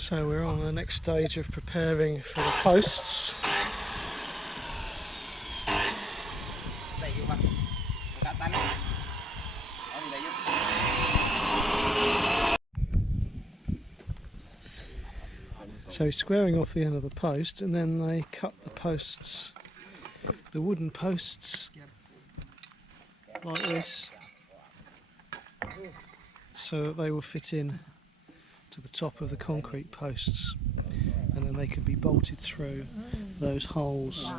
So we're on the next stage of preparing for the posts. So squaring off the end of the post, and then they cut the posts, the wooden posts, like this, so that they will fit in to the top of the concrete posts, and then they can be bolted through those holes.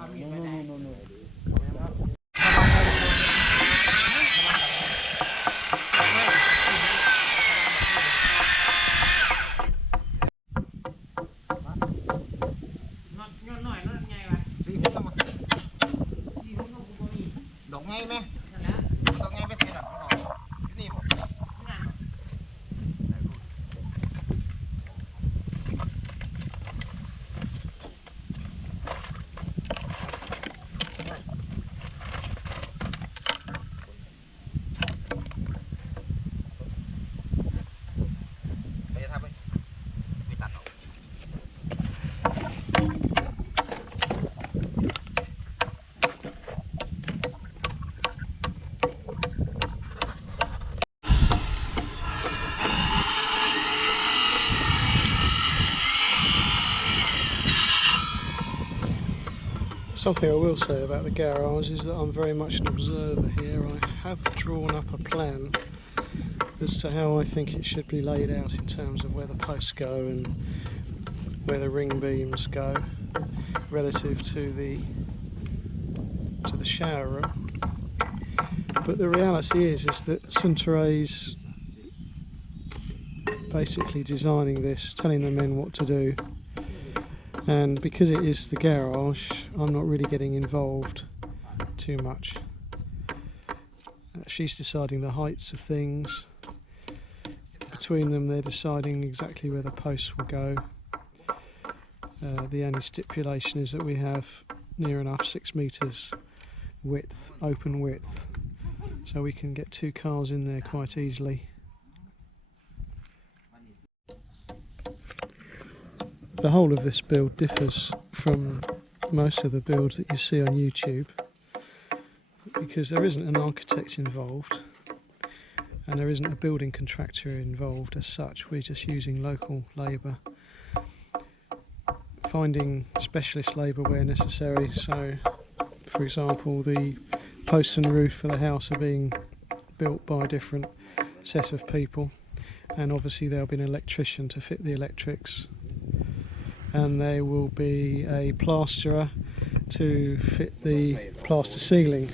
Something I will say about the garage is that I'm very much an observer here. I have drawn up a plan as to how I think it should be laid out in terms of where the posts go and where the ring beams go relative to the shower room. But the reality is that Suntory's basically designing this, telling the men what to do. And because it is the garage, I'm not really getting involved too much. She's deciding the heights of things. Between them, they're deciding exactly where the posts will go. The only stipulation is that we have near enough 6 metres width, open width, so we can get 2 cars in there quite easily. The whole of this build differs from most of the builds that you see on YouTube because there isn't an architect involved and there isn't a building contractor involved as such. We're just using local labour, finding specialist labour where necessary. So, for example, the posts and roof for the house are being built by a different set of people, and obviously there'll be an electrician to fit the electrics. And there will be a plasterer to fit the plaster ceiling.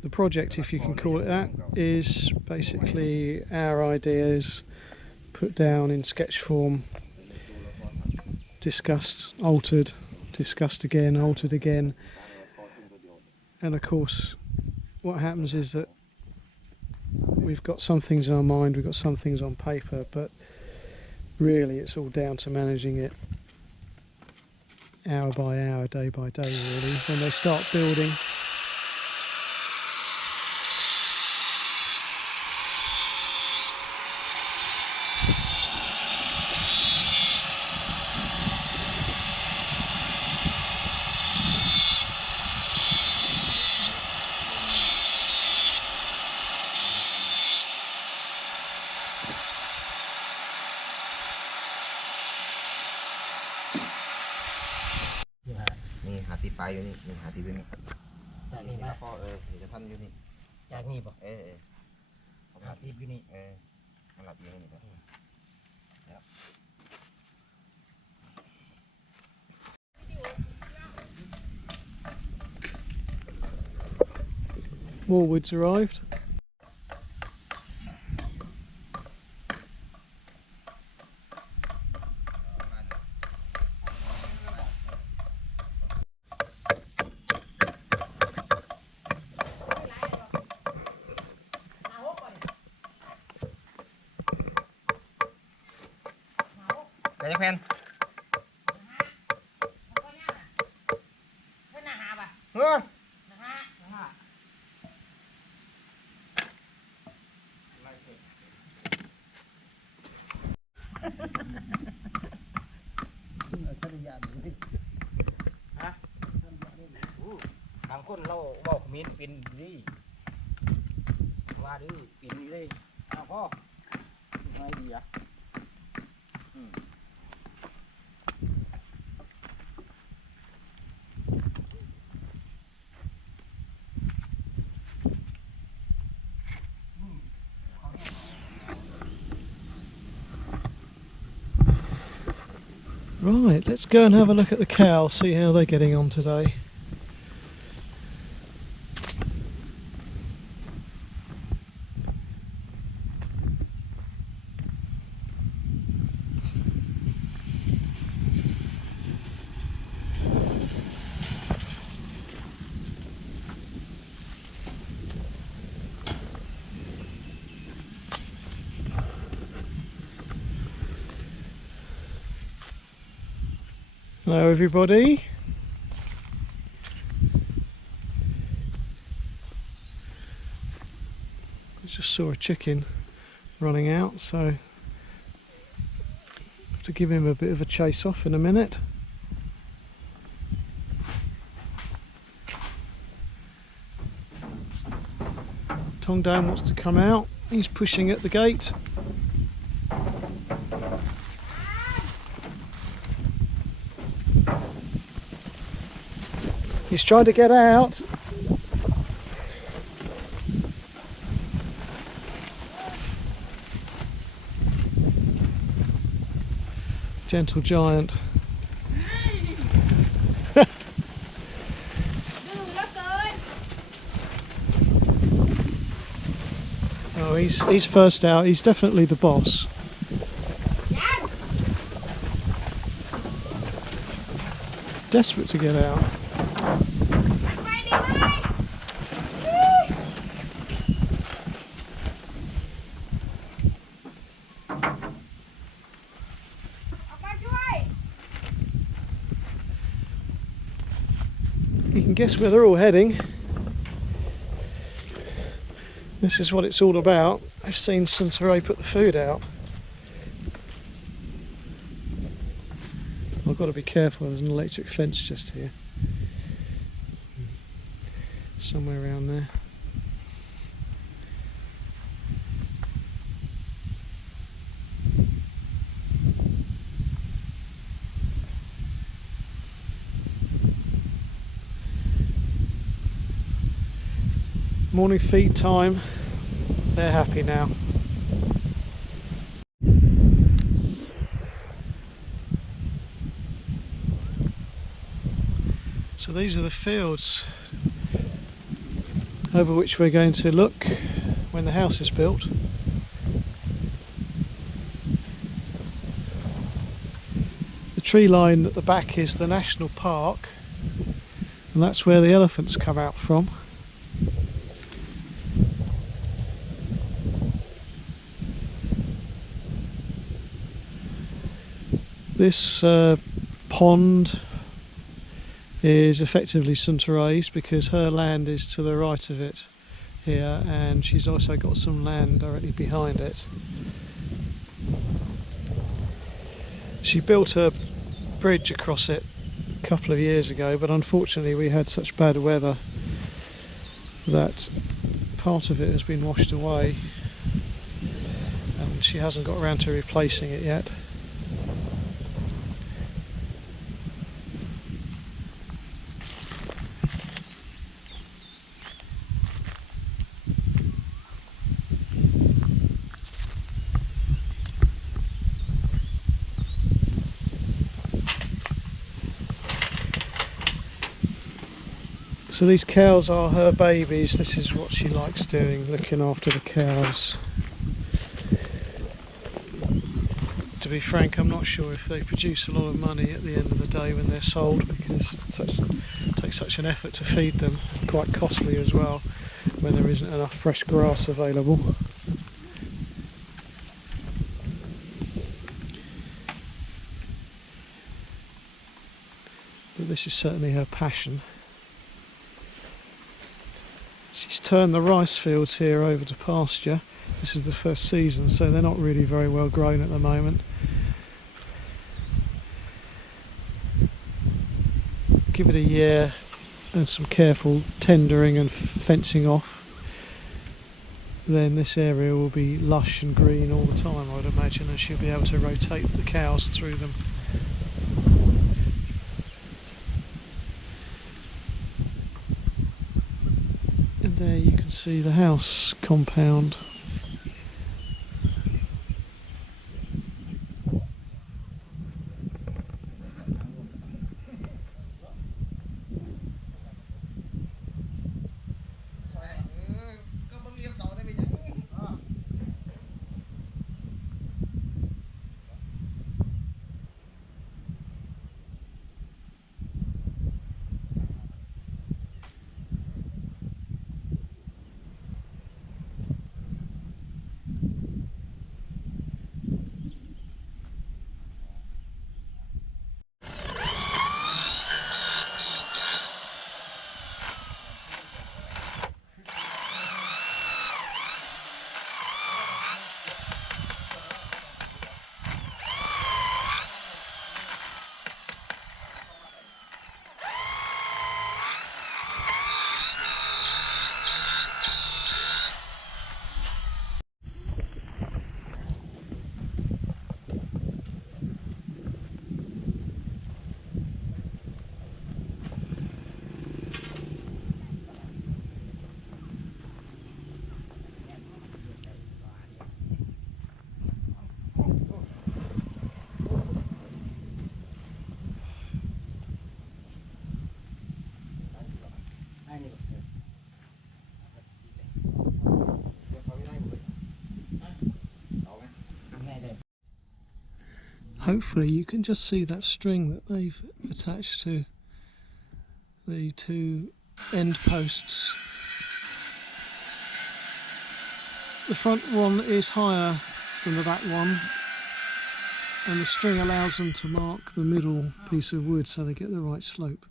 The project, if you can call it that, is basically our ideas put down in sketch form, discussed, altered, discussed again, altered again. And of course what happens is that we've got some things in our mind, we've got some things on paper, but really it's all down to managing it hour by hour, day by day really, when they start building.นี่หาตีปลายอยู่นี่หาตีอยู่นี่จากนี่นะพ่อจะท่านอยู่นี่จากนี่ป่ะหาซีบอยู่นี่มันหลับอยู่นี่ครับ More wood's arrived. Cái phen. คนเราบอกมีนเป็นดีว่าดื้อเป็นดีเลยเอาพ่อไม่ดีอ่ะ Right, let's go and have a look at the cows, see how they're getting on today. Hello everybody. I just saw a chicken running out, so I have to give him a bit of a chase off in a minute. Tong Dan wants to come out, he's pushing at the gate. He's trying to get out. Gentle giant. Oh, he's first out. He's definitely the boss. Desperate to get out. You can guess where they're all heading. This is what it's all about. I've seen Suntaray put the food out. I've got to be careful, there's an electric fence just here. Somewhere around there. Morning feed time, they're happy now. So these are the fields over which we're going to look when the house is built. The tree line at the back is the national park, and that's where the elephants come out from. This pond is effectively Suntaray's because her land is to the right of it here, and she's also got some land directly behind it. She built a bridge across it a couple of years ago, but unfortunately we had such bad weather that part of it has been washed away and she hasn't got around to replacing it yet. So these cows are her babies. This is what she likes doing, looking after the cows. To be frank, I'm not sure if they produce a lot of money at the end of the day when they're sold, because it takes such an effort to feed them, quite costly as well when there isn't enough fresh grass available. But this is certainly her passion. She's turned the rice fields here over to pasture. This is the first season, so they're not really very well grown at the moment. Give it a year, and some careful tendering and fencing off, then this area will be lush and green all the time, I'd imagine, and she'll be able to rotate the cows through them. And there you can see the house compound. Hopefully you can just see that string that they've attached to the two end posts. The front one is higher than the back one, and the string allows them to mark the middle piece of wood so they get the right slope.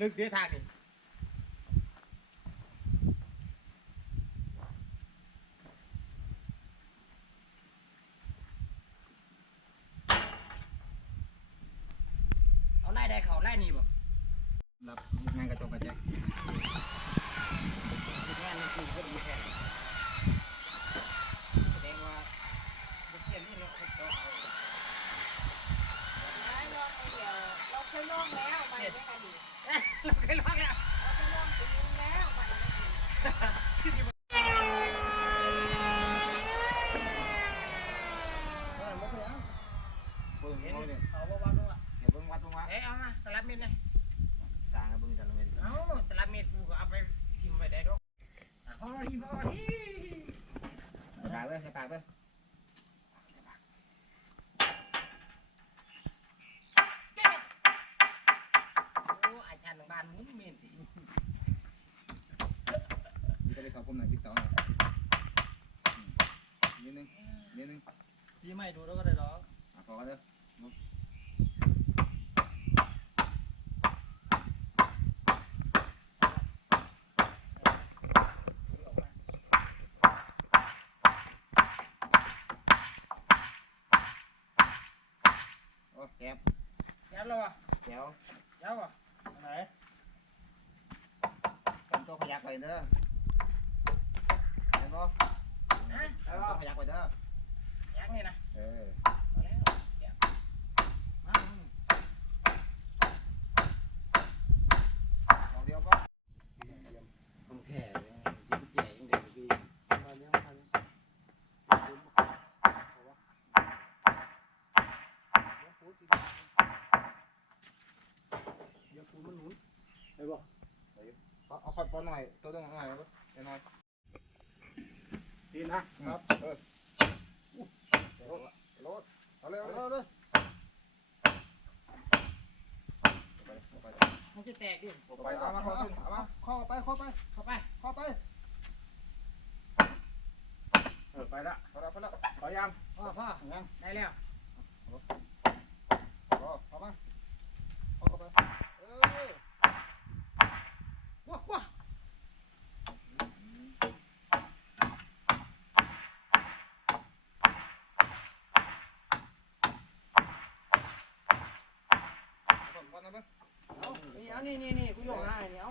ลึกเดี๋ยวทางนี่เอาไล่ได้เขาไล่นี่บ่รับงานกระจกกระแจกงานนี่คือก็ดีแค่แสดงว่าเขียนนี่เนาะเราเคยลองแล้วไปได้กันดิเราเคยลองแล้วเราเคยลองปีนึงแล้วไปได้เอาบ่วัดลงละเดี๋ยวเบิ่งวัดลงวะเอามาตลับเม็ดเลยสร้างให้เบิ่งตลับเม็ดเอาตลับเม็ดกูก็เอาไปทิ่มไว้ได้ดอกพอดีปากเลยใส่ปากเลยบ้านมุ้งเมนตีนี่ก็เลยขอบคุณหน่อยติ๊กต๊อกนิดนึงพี่ไม่ดูแล้วก็ได้หรอพอกันเด้อโอ้แก้วแล้ววะแก้ววะไหนตัวขยักไปเด้อเห็นบ่ตัวขยักไปเด้อยักนี่นะเอาแล้วเดี๋ยวมาเอาเดียวก็ต้องแท้เลยจิ้มแจ่ยังเด็กดีมาเนี้ยมาเนี้ยเดี๋ยวปูมันหนุนไปบ่เอาคอนปอนหน่อยตัวนึงหน่อยหน่อยดีนะครับรถ เอาเลยเอาเลยมันจะแตกดิไปเอามาเอามาข้อไปข้อไปข้อไปข้อไปไปละพอแล้วพอยังพ่อยังได้แล้วพอมาพอเข้าไปว้าเอานี่กูโยกให้เนี่ย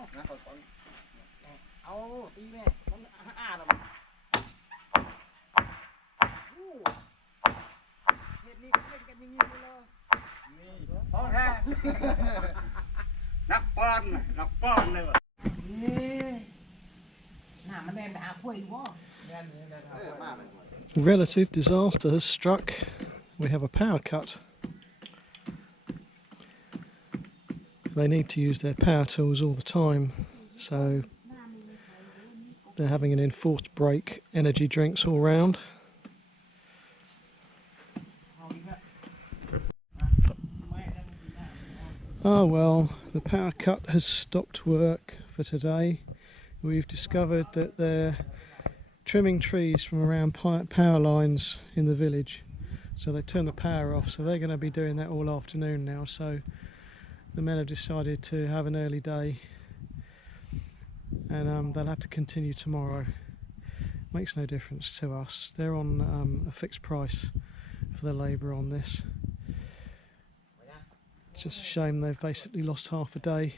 เอาตีแม่มันอ้าแล้วมั้งเห็ดนี่เล่นกันอย่างนี้เลยนี่ท้องแท้นักป้อนเลยว่ะนี่หน้ามันแดงแต่หาคุยอยู่บ่แดงหาคุยมากเลย Relative disaster has struck. We have a power cut. They need to use their power tools all the time, so they're having an enforced break. Energy drinks all round. Oh well, the power cut has stopped work for today. We've discovered that they're trimming trees from around power lines in the village, so they've turned the power off, so they're going to be doing that all afternoon now. So the men have decided to have an early day, and they'll have to continue tomorrow. Makes no difference to us. They're on a fixed price for the labour on this. It's just a shame they've basically lost half a day.